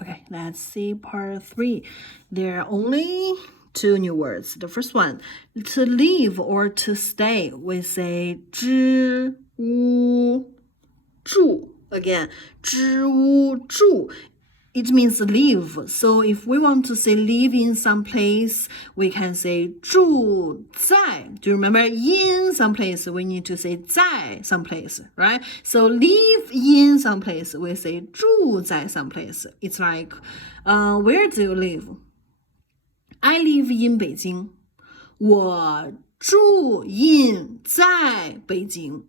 Okay, let's see part 3. There are only 2 new words. The first one, to live or to stay, we say 支屋住. Again, 支屋住. It means live. So if we want to say live in some place, we can say 住在. Do you remember in some place? We need to say 在 some place, right? So live in some place, we say 住在 some place. It's like, where do you live? I live in Beijing. 我住 in 在北京。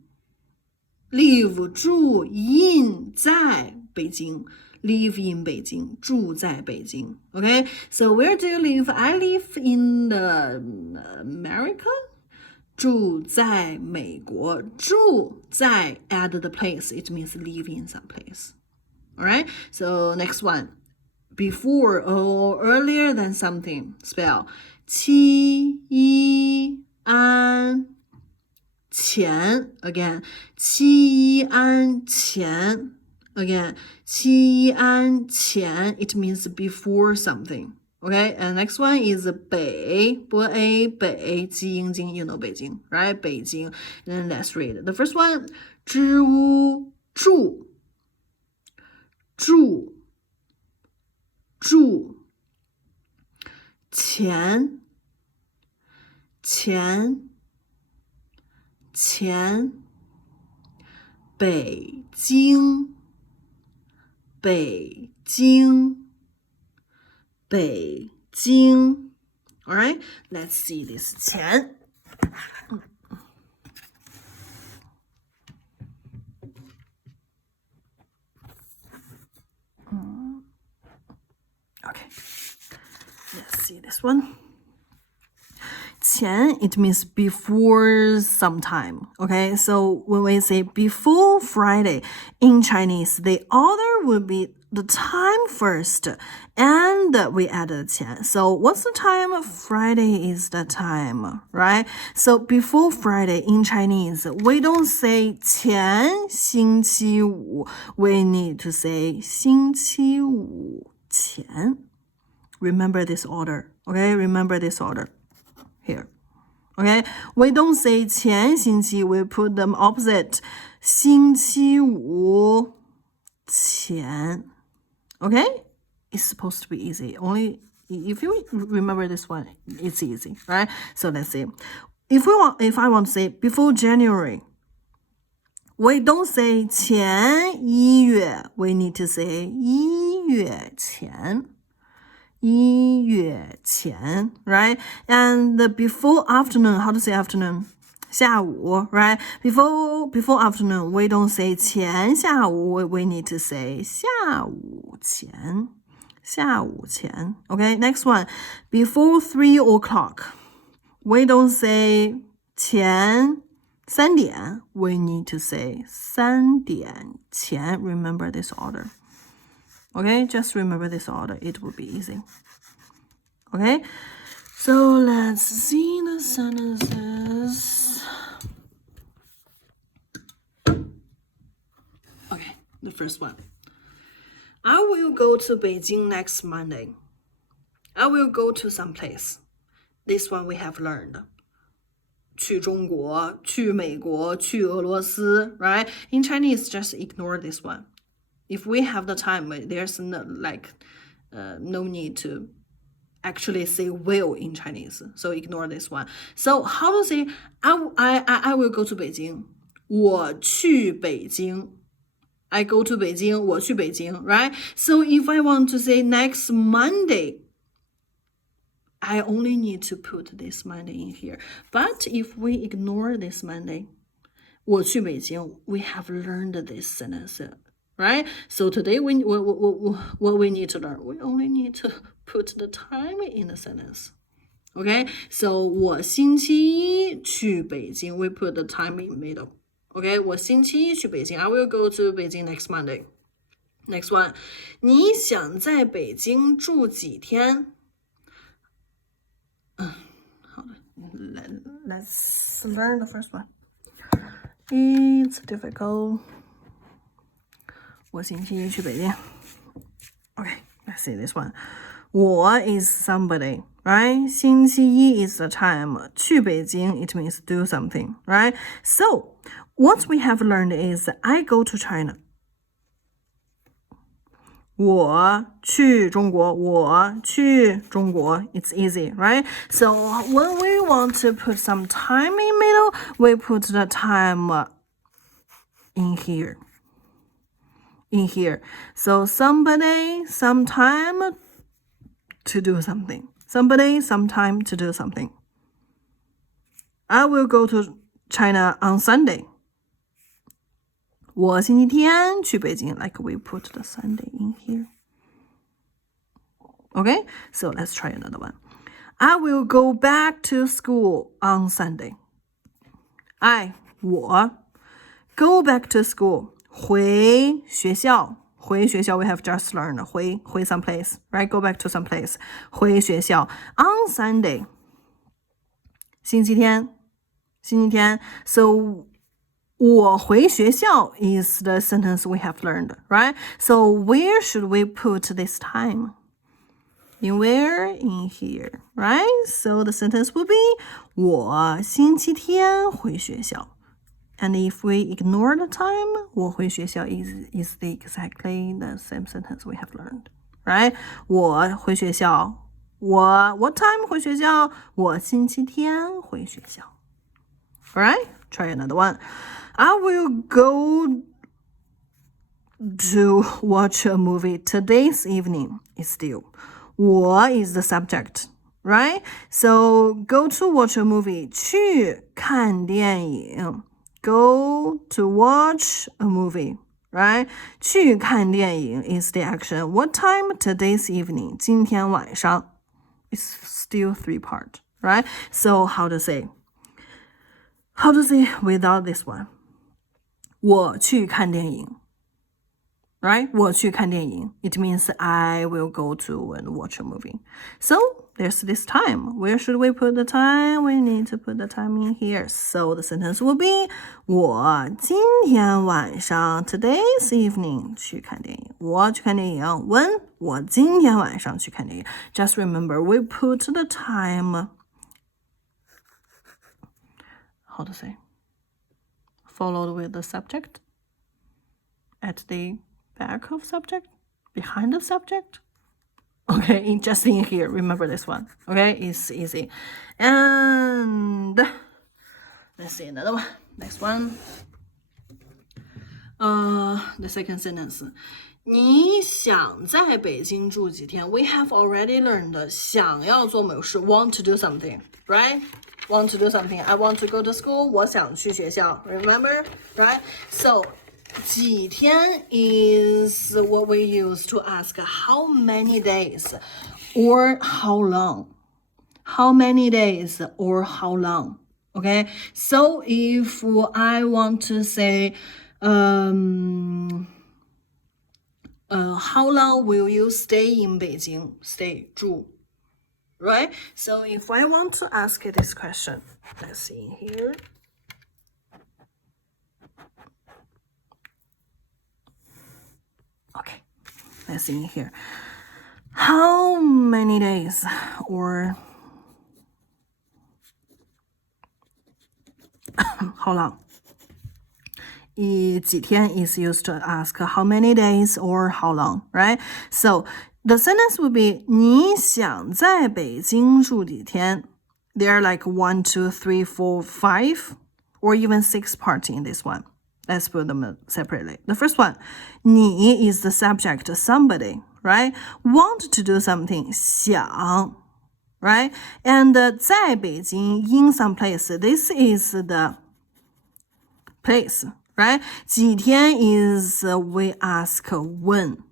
live 住 in 在北京。live in 北京，住在北京。Okay, so where do you live? I live in the America. 住在美国，住在 at the place. It means live in some place. Alright, so next one. Before or earlier than something. Spell 七一安前 again 七一安前 again 七一安前 it means before something. Okay, and next one is 北 北 基因京 you know 北京 right 北京. And then let's read the first one. 支屋住住住钱钱钱北京北京北京 Alright, let's see this 钱Okay, let's see this one. 前 it means before some time. Okay, so when we say before Friday in Chinese, the order would be the time first and we add the 前. So what's the time? Friday is the time, right? So before Friday in Chinese, we don't say 前星期五, we need to say 星期五前. Remember this order, okay? Remember this order here, okay? We don't say 前星期, we put them opposite. 星期五前, okay? It's supposed to be easy. Only if you remember this one, it's easy, right? So let's see. If I want to say before January, we don't say 前一月, we need to say 一月前。一月前 right? And the before afternoon, how to say afternoon? 下午 right? Before afternoon, we don't say 前下午, we need to say 下午前下午前 Okay, next one. Before 3 o'clock, we don't say 前3点, we need to say 3点前 Remember this order. Okay, just remember this order. It will be easy. Okay, so let's see the sentences. Okay, the first one. I will go to Beijing next Monday. I will go to some place. This one we have learned. 去中国, 去美国, 去俄罗斯, right? In Chinese, just ignore this one. If we have the time, there's no need to actually say will in Chinese. So ignore this one. So how to say I will go to Beijing? 我去北京. I go to Beijing, 我去北京, right? So if I want to say next Monday, I only need to put this Monday in here. But if we ignore this Monday, 我去北京, we have learned this sentence. Right? So today, what we need to learn, we only need to put the time in the sentence. Okay? So 我星期一去北京, we put the time in middle. Okay? 我星期一去北京, I will go to Beijing next Monday. Next one. 你想在北京住几天? 好的, let's learn the first one. It's difficult. 我星期一去北京 Okay, Let's see this one. 我 is somebody, right? 星期一 is the time. 去北京, it means do something, right? So, what we have learned is I go to China. 我去中国, 我去中国. It's easy, right? So, when we want to put some time in middle, we put the time in here. In here. So, somebody, sometime to do something. Somebody, sometime to do something. I will go to China on Sunday. 我星期天去北京. Like we put the Sunday in here. Okay, so let's try another one. I will go back to school on Sunday. 我 go back to school. 回学校 we have just learned 回 someplace, right? Go back to someplace. 回学校 on Sunday. 星期天 So 我回学校 is the sentence we have learned, right? So where should we put this time? In where? In here, right? So the sentence will be 我星期天回学校. And if we ignore the time, 我回学校 is exactly the same sentence we have learned, right? 我回学校 what time 回学校? 我星期天回学校. Alright, try another one. I will go to watch a movie today's evening. It's still 我 is the subject, right? So go to watch a movie. 去看电影 Go to watch a movie, right? 去看电影 is the action. What time? Today's evening. 今天晚上 It's still 3-part, right? So how to say? How to say without this one? 我去看电影 Right? 我去看电影 It means I will go to and watch a movie. So, there's this time. Where should we put the time? We need to put the time in here. So, the sentence will be 我今天晚上 Today's evening 去看电影我去看电影 When? 我今天晚上去看电影 Just remember, we put the time how to say? Followed with the subject at the back of subject, behind the subject. Okay, just in here. Remember this one. Okay, it's easy. And let's see another one. Next one. The second sentence. 你想在北京住几天 We have already learned 想要做某事 want to do something, right? Want to do something. I want to go to school. 我想去学校 Remember, right? So 几天 is what we use to ask how many days or how long. How many days or how long. Okay, so if I want to say how long will you stay in Beijing? Stay, 住 Right? So if I want to ask this question, let's see here. Okay, let's see here. How many days or how long? 几天 is used to ask how many days or how long, right? So the sentence would be 你想在北京住几天 There are like 1, 2, 3, 4, 5 or even 6 parts in this one. Let's put them separately. The first one, 你 is the subject, somebody, right? Want to do something, 想, right? And 在北京 in some place, this is the place, right? 几天 is we ask when,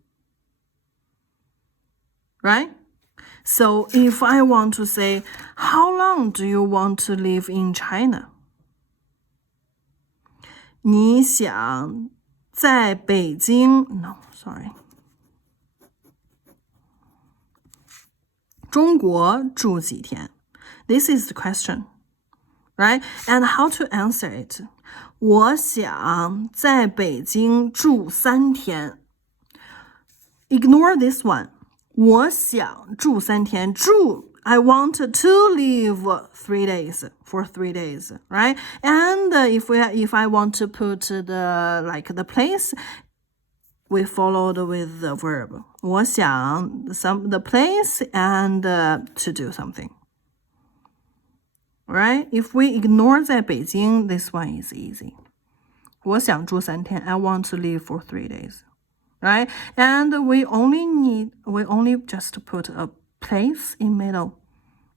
right? So if I want to say, how long do you want to live in China? 你想在北京 No, sorry. 中国住几天 This is the question, right? And how to answer it? 我想在北京住3天 Ignore this one. 我想住3天，住 I want to live 3 days for 3 days, right? And if I want to put the place, we followed with the verb. 我想 the place and to do something. Right? If we ignore 在北京, this one is easy. 我想住3天, I want to live for 3 days. Right? And we only just put a place in middle.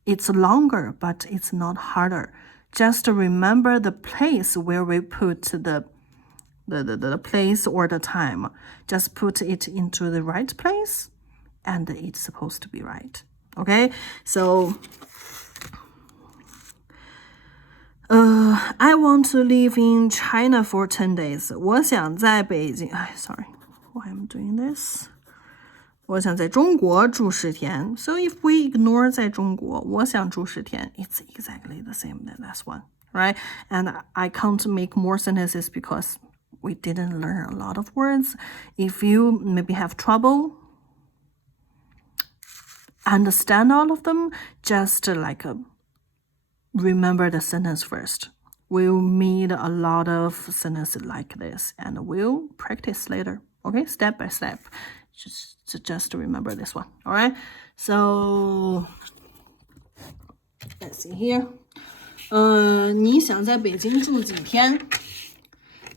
It's longer, but it's not harder. Just remember the place where we put the place or the time. Just put it into the right place, and it's supposed to be right. Okay? So, I want to live in China for 10 days. 我想在北京, sorry, why I'm doing this? 我想在中国住10天. So if we ignore 在中国, 我想住10天, it's exactly the same than last one, right? And I can't make more sentences because we didn't learn a lot of words. If you maybe have trouble understand all of them, just remember the sentence first. We'll meet a lot of sentences like this, and we'll practice later. Okay, step by step. Just remember this one. All right. So let's see here. 你想在北京住几天？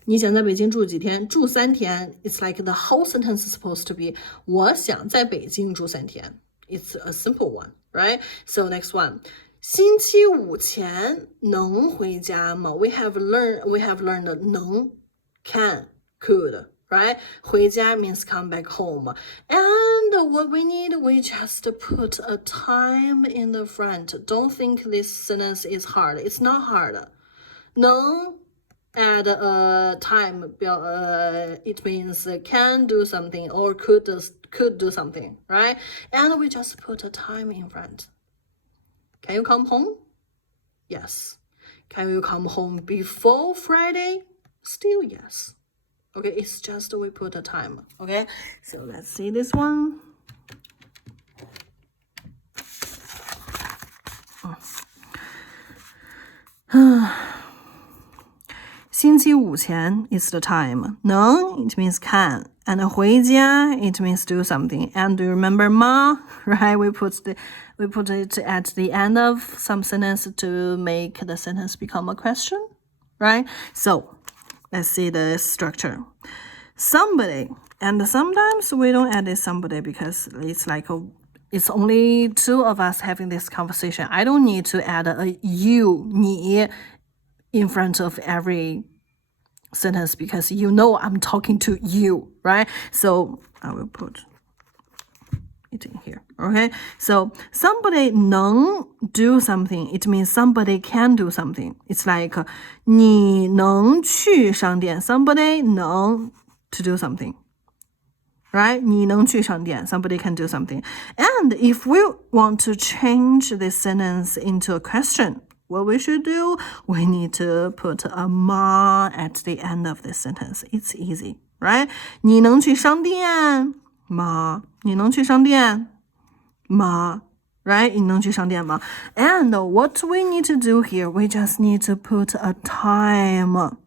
你想在北京住几天？住3天。It's like the whole sentence is supposed to be 我想在北京住3天。It's a simple one, right? So next one. 星期五前能回家吗？ We have learned 能 can could, right? 回家 means come back home. And what we need, we just put a time in the front. Don't think this sentence is hard. It's not hard. 能 add a time, it means can do something or could do something, right? And we just put a time in front. Can you come home? Yes. Can you come home before Friday? Still yes. Okay, it's just we put a time. Okay, so let's see this one. Oh. 星期五前 is the time. 能 it means can. And 回家 it means do something. And do you remember 吗? Right? We put it at the end of some sentence to make the sentence become a question. Right? So let's see the structure. Somebody. And sometimes we don't add this somebody because it's like it's only two of us having this conversation. I don't need to add a you, 你 in front of every sentence because you know I'm talking to you, right? So I will put it in here, okay? So somebody 能 do something, it means somebody can do something. It's like 你能去商店, somebody 能 to do something, right? 你能去商店, somebody can do something. And if we want to change this sentence into a question, what we should do, we need to put a ma at the end of this sentence. It's easy, right? 你能去商店吗？你能去商店吗？ Right? 你能去商店吗？ And what we need to do here, we just need to put a time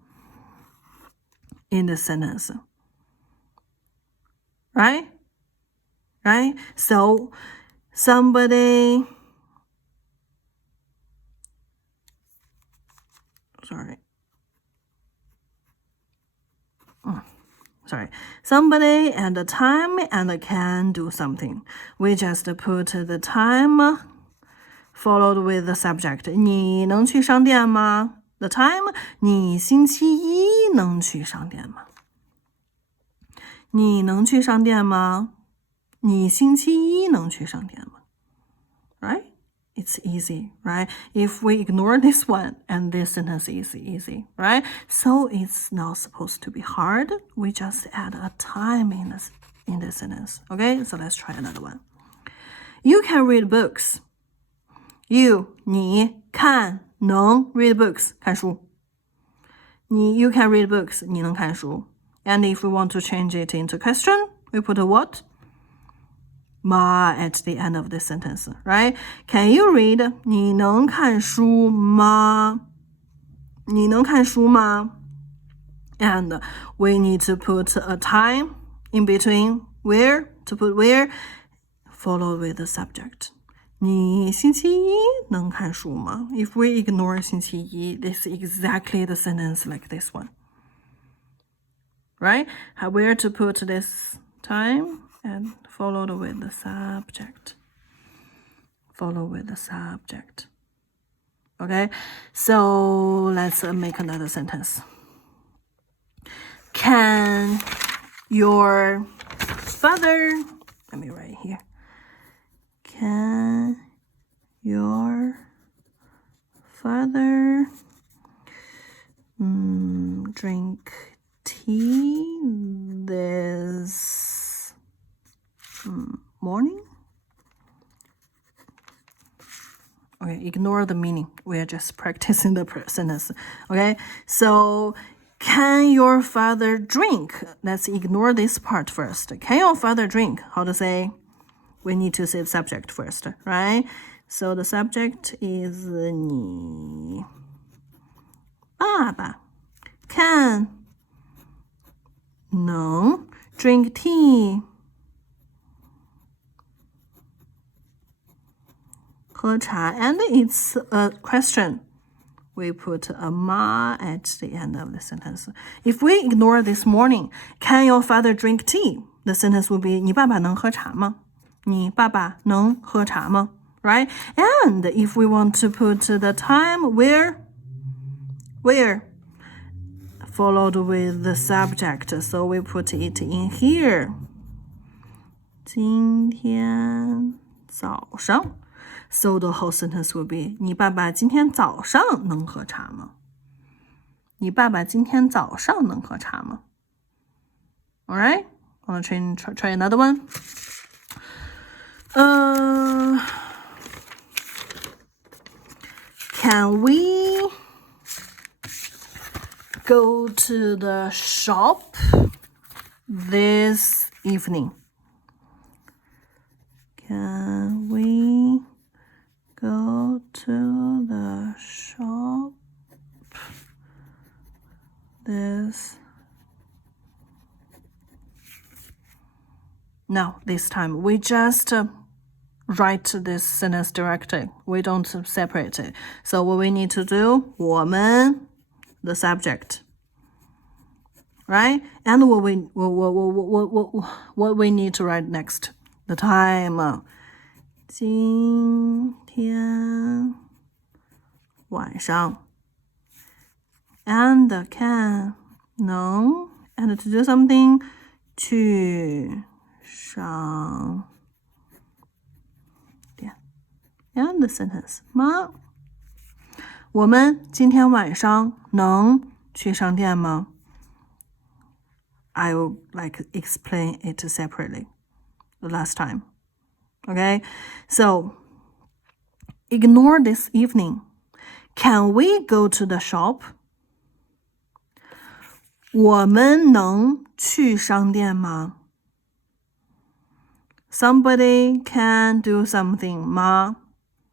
in the sentence. Right? Right? So somebody... Somebody and the time and can do something. We just put the time followed with the subject. 你能去商店吗？ The time, 你星期一能去商店吗？你能去商店吗？你星期一能去商店吗？ Right? It's easy, right? If we ignore this one, and this sentence is easy, right? So it's not supposed to be hard. We just add a time in this sentence. Okay, so let's try another one. You can read books. You 你看能 read books 看书。You can read books 你能看书。And if we want to change it into question, we put a what? ma at the end of this sentence, right? Can you read? 你能看书吗？你能看书吗？ And we need to put a time in between where, to put where, followed with the subject. 你星期一能看书吗？ If we ignore 星期一, this is exactly the sentence like this one. Right? Where to put this time and followed with the subject. Follow with the subject. Okay? So let's make another sentence. Can your father, let me write here. Can your father drink tea this morning? Okay, ignore the meaning. We are just practicing the sentence. Okay, so can your father drink? Let's ignore this part first. Can your father drink? How to say? We need to say the subject first, right? So the subject is 你爸爸 can 能 drink tea 喝茶 and it's a question. We put a ma at the end of the sentence. If we ignore this morning, can your father drink tea? The sentence will be 你爸爸能喝茶吗？你爸爸能喝茶吗？ Right? And if we want to put the time where? Followed with the subject. So we put it in here. 今天早上 So the whole sentence will be 你爸爸今天早上能喝茶吗？你爸爸今天早上能喝茶吗？ Alright? Wanna try another one? Can we go to the shop this evening? Can we go to the shop this? No, this time we just write this sentence directly. We don't separate it. So what we need to do, 我们 the subject, right? And what we need to write next, the time. 今天晚上 and can 能 and to do something 去上店 and the sentence 吗？我们今天晚上能去商店吗？ I will explain it separately the last time. Okay, so ignore this evening. Can we go to the shop? 我们能去商店吗？ Somebody can do something 吗？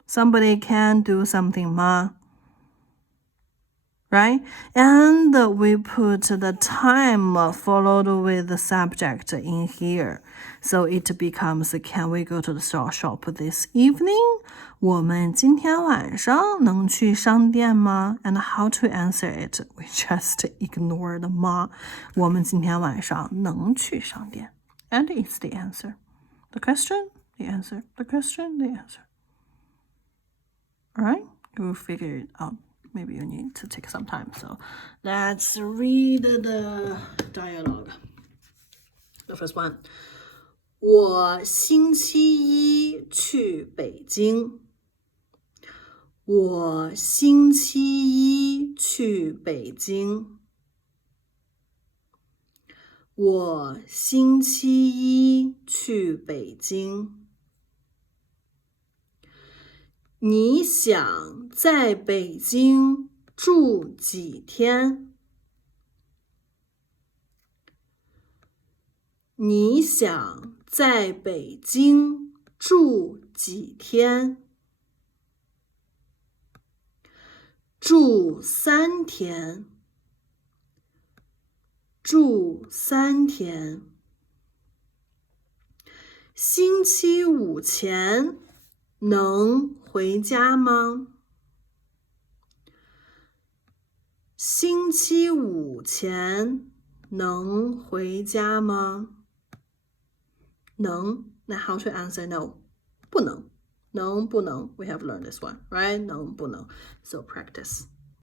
Somebody can do something 吗？ Right? And we put the time followed with the subject in here. So it becomes, can we go to the shop this evening? 我们今天晚上能去商店吗？ And how to answer it? We just ignore the 吗？我们今天晚上能去商店 And it's the answer. The question, the answer. The question, the answer. Alright? We'll figure it out. Maybe you need to take some time. So let's read the dialogue. The first one. 我星期一去北京。我星期一去北京。我星期一去北京。你想在北京住几天？你想在北京住几天？住3天。住3天。星期五前能回家吗？星期五前能回家吗？能。那 how to answer no? 不能。能不能 We have learned this one, right? 能不能 So practice.